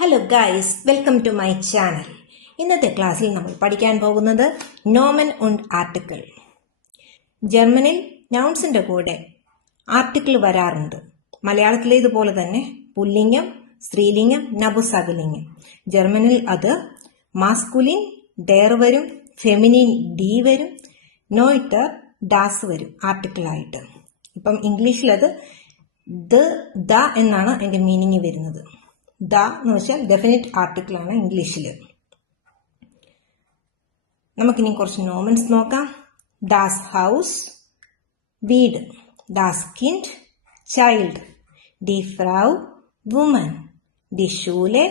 Hello guys welcome to my channel ഇന്നത്തെ ക്ലാസ്സിൽ നമ്മൾ പഠിക്കാൻ പോകുന്നത് നോമൻ ഉണ്ട് ആർട്ടിക്കിൾ. ജർമ്മനിൽ നൗൺസിന്റെ കൂടെ ആർട്ടിക്കിൾ വരാറുണ്ട്. മലയാളത്തിലെ ഇതുപോലെ തന്നെ പുല്ലിംഗം സ്ത്രീലിംഗം നപുസകലിംഗം. ജർമ്മനിൽ അത് മാസ്കുലിൻ ഡെയർ വരും ഫെമിനിൻ ഡി വരും നോയിട്ടർ ഡാസ് വരും ആർട്ടിക്കിളായിട്ട് ഇപ്പം ഇംഗ്ലീഷിൽ അത് ദ ദ എന്നാണ് അതിന്റെ മീനിങ് വരുന്നത്. ദ എന്ന് വെച്ചാൽ ഡെഫിനറ്റ് ആർട്ടിക്കിൾ ആണ് ഇംഗ്ലീഷിൽ. നമുക്കിനി കുറച്ച് നോമൻസ് നോക്കാം. ഡാസ് ഹൗസ് വീട്. ഡാസ് കിൻഡ് ചൈൽഡ് ഡി ഫ്രൗ വുമൻ ഡി ഷൂലെ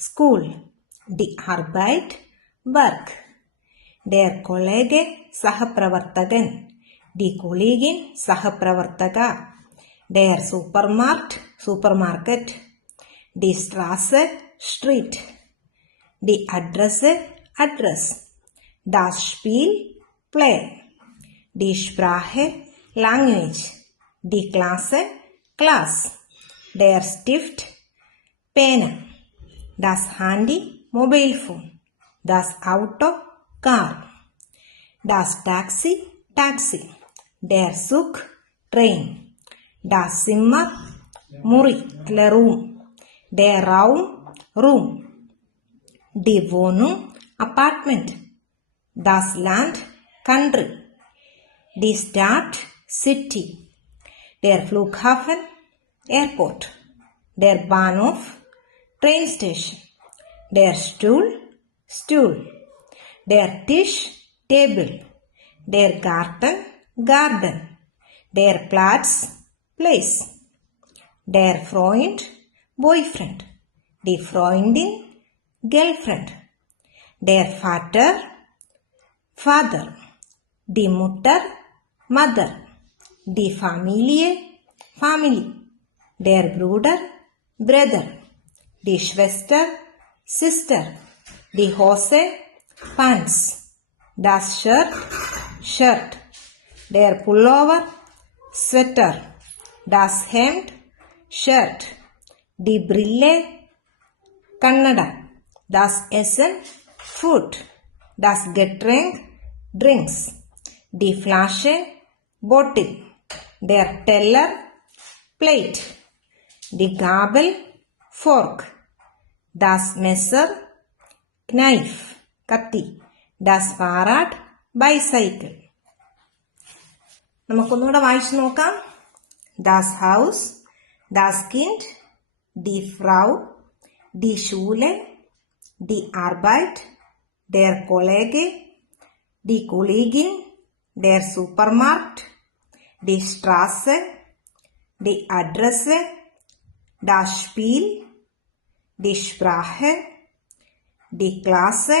സ്കൂൾ ഡി അർബൈറ്റ് വർക്ക് ഡെയർ കൊളേഗെ സഹപ്രവർത്തകൻ ഡി കൊളീഗിൻ സഹപ്രവർത്തക ഡെയർ supermart super Die Straße, Street. Die Adresse, Adress. Das Spiel, Play. Die Sprache, Language. Die Klasse, Class. Der Stift, Pena. Das Handy, Mobilphone. Das Auto, Car. Das Taxi, Taxi. Der Zug, Train. Das Zimmer, Muri, Lerum. der Raum, Room. Die Wohnung, Apartment. Das Land, Country. Die Stadt, City. Der Flughafen, Airport. Der Bahnhof, Train Station. Der Stuhl, Stuhl. Der Tisch, Table. Der Garten, Garden. Der Platz, Place. Der Freund, boyfriend, die Freundin, Girlfriend, der Vater, Father, die Mutter, Mother, die Familie, Family, der Bruder, Brother, die Schwester, Sister, die Hose, Pants, das Shirt, Shirt, der Pullover, Sweater, das Hemd, Shirt, ദി ബ്രില്ലെ കണ്ണട ദാസ് എസൻ food ദാസ് ഗട്രേങ് drinks ദി ഫ്ലാഷൻ bottle ദർ ടെല്ലർ പ്ലേറ്റ് ദി ഗാബൽ ഫോർക്ക് ദാസ് മെസർ നൈഫ് കത്തി. ദാസ് പാറാട്ട് ബൈസൈക്കിൾ നമുക്കൊന്നുകൂടെ വായിച്ചു നോക്കാം. ദാസ് ഹൗസ് ദാസ് കിൻഡ് die Frau, die Schule, die Arbeit, der Kollege, die Kollegin, der Supermarkt, die Straße, die Adresse, das Spiel, die Sprache, die Klasse,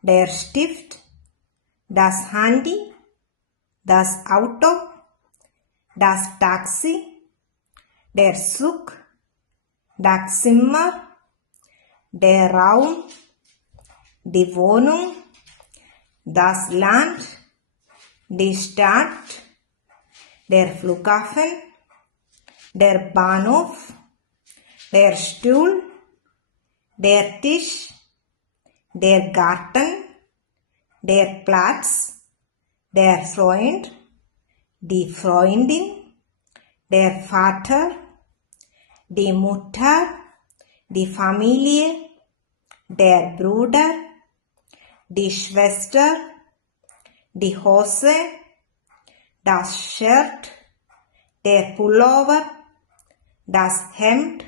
der Stift, das Handy, das Auto, das Taxi, der Zug, das Zimmer, der Raum, die Wohnung, das Land, die Stadt, der Flughafen, der Bahnhof, der Stuhl, der Tisch, der Garten, der Platz, der Freund, die Freundin, der Vater, die Mutter, die Familie, der Bruder, die Schwester, die Hose, das Shirt, der Pullover, das Hemd,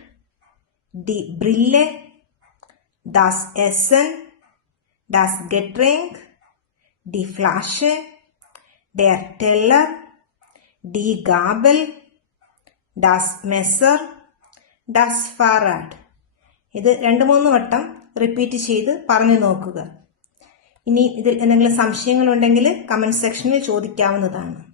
die Brille, das Essen, das Getränk, die Flasche, der Teller, die Gabel, das Messer, ഡസ് ഫാറാഡ് ഇത് രണ്ട് മൂന്ന് വട്ടം റിപ്പീറ്റ് ചെയ്ത് പറഞ്ഞു നോക്കുക. ഇനി ഇതിൽ എന്തെങ്കിലും സംശയങ്ങളുണ്ടെങ്കിൽ കമന്റ് സെക്ഷനിൽ ചോദിക്കാവുന്നതാണ്.